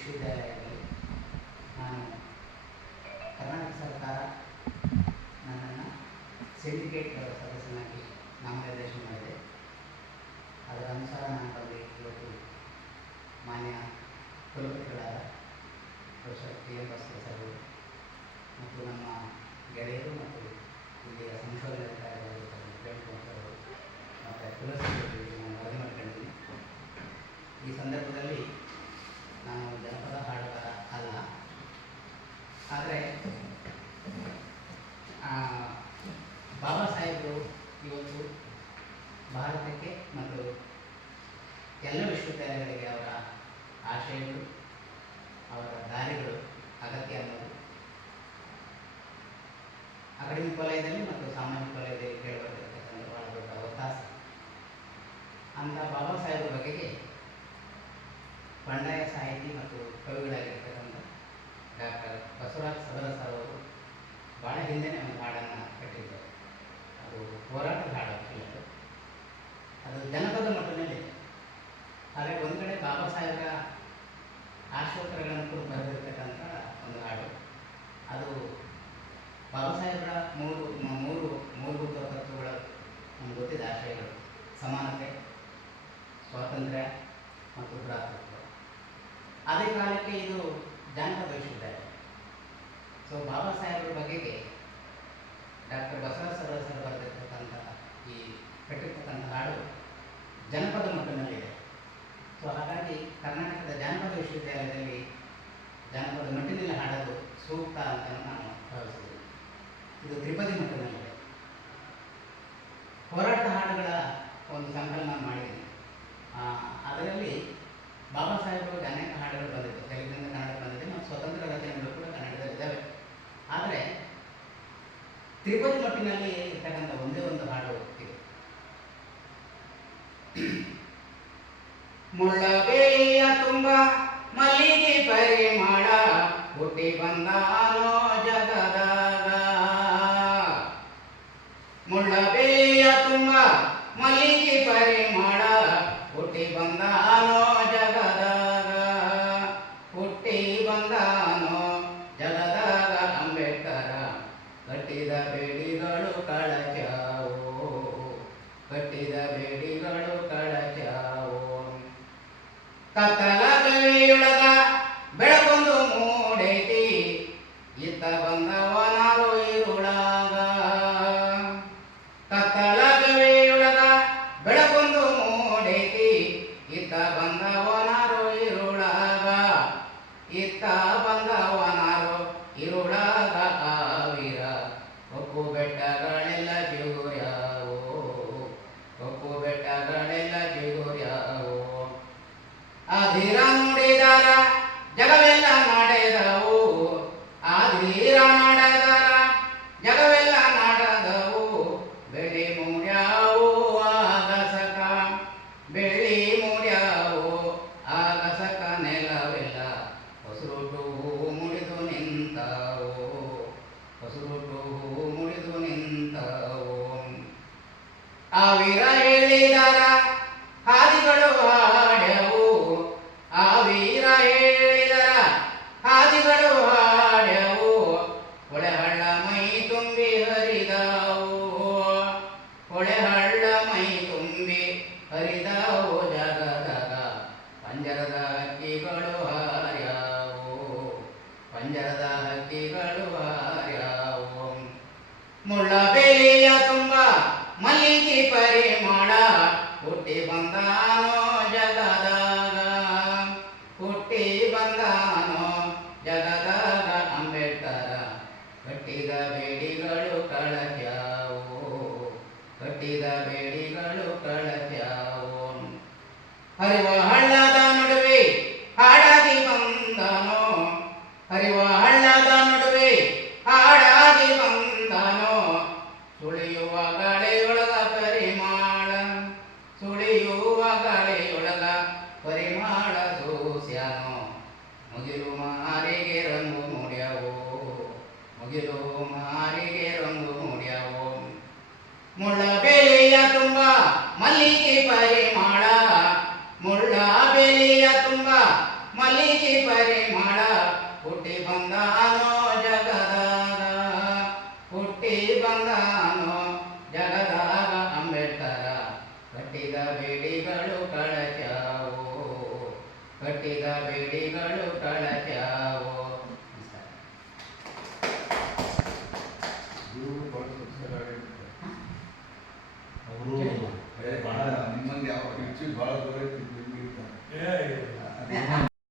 ವಿಶ್ವವಿದ್ಯಾಲಯದಲ್ಲಿ ನಾನು ಕರ್ನಾಟಕ ಸರ್ಕಾರ ನನ್ನನ್ನು ಸಿಂಡಿಕೇಟ್ ಸದಸ್ಯನಾಗಿ ನಾಮನಿರ್ದೇಶನ ಮಾಡಿದೆ. ಎಲ್ಲ ವಿಶ್ವವಿದ್ಯಾಲಯಗಳಿಗೆ ಅವರ ಆಶಯಗಳು ಅವರ ದಾರಿಗಳು ಅಗತ್ಯ ಅನ್ನೋದು. ಅಕಾಡೆಮಿಕ್ ವಲಯದಲ್ಲಿ ಮತ್ತು ಸಾಮಾಜಿಕ ವಲಯದಲ್ಲಿ ಕೇಳಬರ್ತಿರ್ತಕ್ಕಂಥ ಬಹಳ ದೊಡ್ಡ ಒತ್ತಾಸ. ಅಂತ ಬಾಬಾ ಸಾಹೇಬರ ಬಗೆಗೆ ಬಂಡಾಯ ಸಾಹಿತಿ ಮತ್ತು ಕವಿಗಳಾಗಿರ್ತಕ್ಕಂಥ ಡಾಕ್ಟರ್ ಬಸವರಾಜ್ ಸಬರ ಸರ್ ಅವರು ಭಾಳ ಹಿಂದೆನೇ ಒಂದು ಹಾಡನ್ನು ಕಟ್ಟಿದ್ದರು ಅದು ಹೋರಾಟದ ಹಾಡು actually ಅದು ಅದು ಜನಪದ ಮಟ್ಟದಲ್ಲಿ ಆದರೆ ಒಂದು ಕಡೆ ಬಾಬಾ ಸಾಹೇಬರ ಆಶೋತ್ತರಗಳನ್ನು ಕೂಡ ಬರೆದಿರ್ತಕ್ಕಂಥ ಒಂದು ಹಾಡು. ಅದು ಬಾಬಾ ಸಾಹೇಬರ ಮೂರು ಮೂರು, ಮೂಲಭೂತ ತತ್ವಗಳ ನಮ್ಗೆ ಗೊತ್ತಿದೆ ಆಶಯಗಳು. ಸಮಾನತೆ, ಸ್ವಾತಂತ್ರ್ಯ ಮತ್ತು ಭ್ರಾತೃತ್ವ ಅದೇ ಕಾಲಕ್ಕೆ ಇದು ಜಾನಪದ ವಿಶ್ವವಿದ್ಯಾಲಯ. ಸೊ ಬಾಬಾ ಸಾಹೇಬರ ಬಗೆಗೆ ಮಟ್ಟಿನಲ್ಲಿ ಇರ್ತಕ್ಕಂಥ ಒಂದೇ ಒಂದು ಹಾಡು ಮುಳ್ಳ ಮುಳ್ಳಬೇಲಿಯ ಕಟ್ಟಿದ ಬೇಡಿಗಳು ಕಳಚಾವು. ಕತ್ತಲ ಕವಿಯೊಳಗ ಬೆಳಕೊಂದು ಮೂಡೈತಿ, ಇತ್ತ ಬಂದವನಾರು ಇರುಳಾಗ. ಕತ್ತಲ ಕವಿಯೊಳಗ ಬೆಳಕೊಂದು ಮೂಡೈತಿ, ಇತ್ತ ಬಂದವನಾರು ಇರುಳಾಗ. ಇತ್ತ ಜಗವೆಲ್ಲ ನಡೆದವು. ಆಧೀರ ನಡೆದಾರ ಜಗವೆಲ್ಲ ನಡೆದವು. ಬೆಳಿ ಮೂಡ್ಯಾವು, ಆಗಸಕ. ಬೆಳಿ ಮೂಡ್ಯಾವು, ಆಗಸಕ ನೆಲವೆಲ್ಲ ಹೊಸರುಟು ಮುಡಿದು ನಿಂತವು. ಹೊಸರುಟು ಮುಡಿದು ನಿಂತವು. ಆವಿರ ಹೇಳಿದಾರ ತುಂಬಿ ಹರಿದವು ಜಗದಗ. ಪಂಜರದ ಹಕ್ಕಿಗಳು ಹಾರ್ಯಾವು. ಪಂಜರದ ಹಕ್ಕಿಗಳು ಹಾರ್ಯಾವು. ಮುಳ್ಳ ಬೇಲಿಯ ತುಂಬ ಮಲ್ಲಿಗೆ ಪರಿಮಳ. ಹುಟ್ಟಿ ಬಂದಾನೋ ಜಗದಾಗ. ಹುಟ್ಟಿ ಬಂದಾನೋ हरिः ತುಂಬ ಮಲ್ಲಿಗೆ ಪರಿಮಾಳ ಬಂದಾನೋ ಜಗದಾಗ ಹುಟ್ಟಿ ಬಂದಾನೋ ಜಗದಾಗ ಅಂಬೇಡ್ಕರ. ಕಟ್ಟಿದ ಬೇಡಿಗಳು ಕಳಚಾವು. ಕಟ್ಟಿದ ಬೇಡಿಗಳು ಕಳಚಾವು. ಅವರು ಭಾಳ ನಿಮ್ಮಂಗೆ ಯಾವ ಹೆಚ್ಚು ಬಹಳ ದೂರ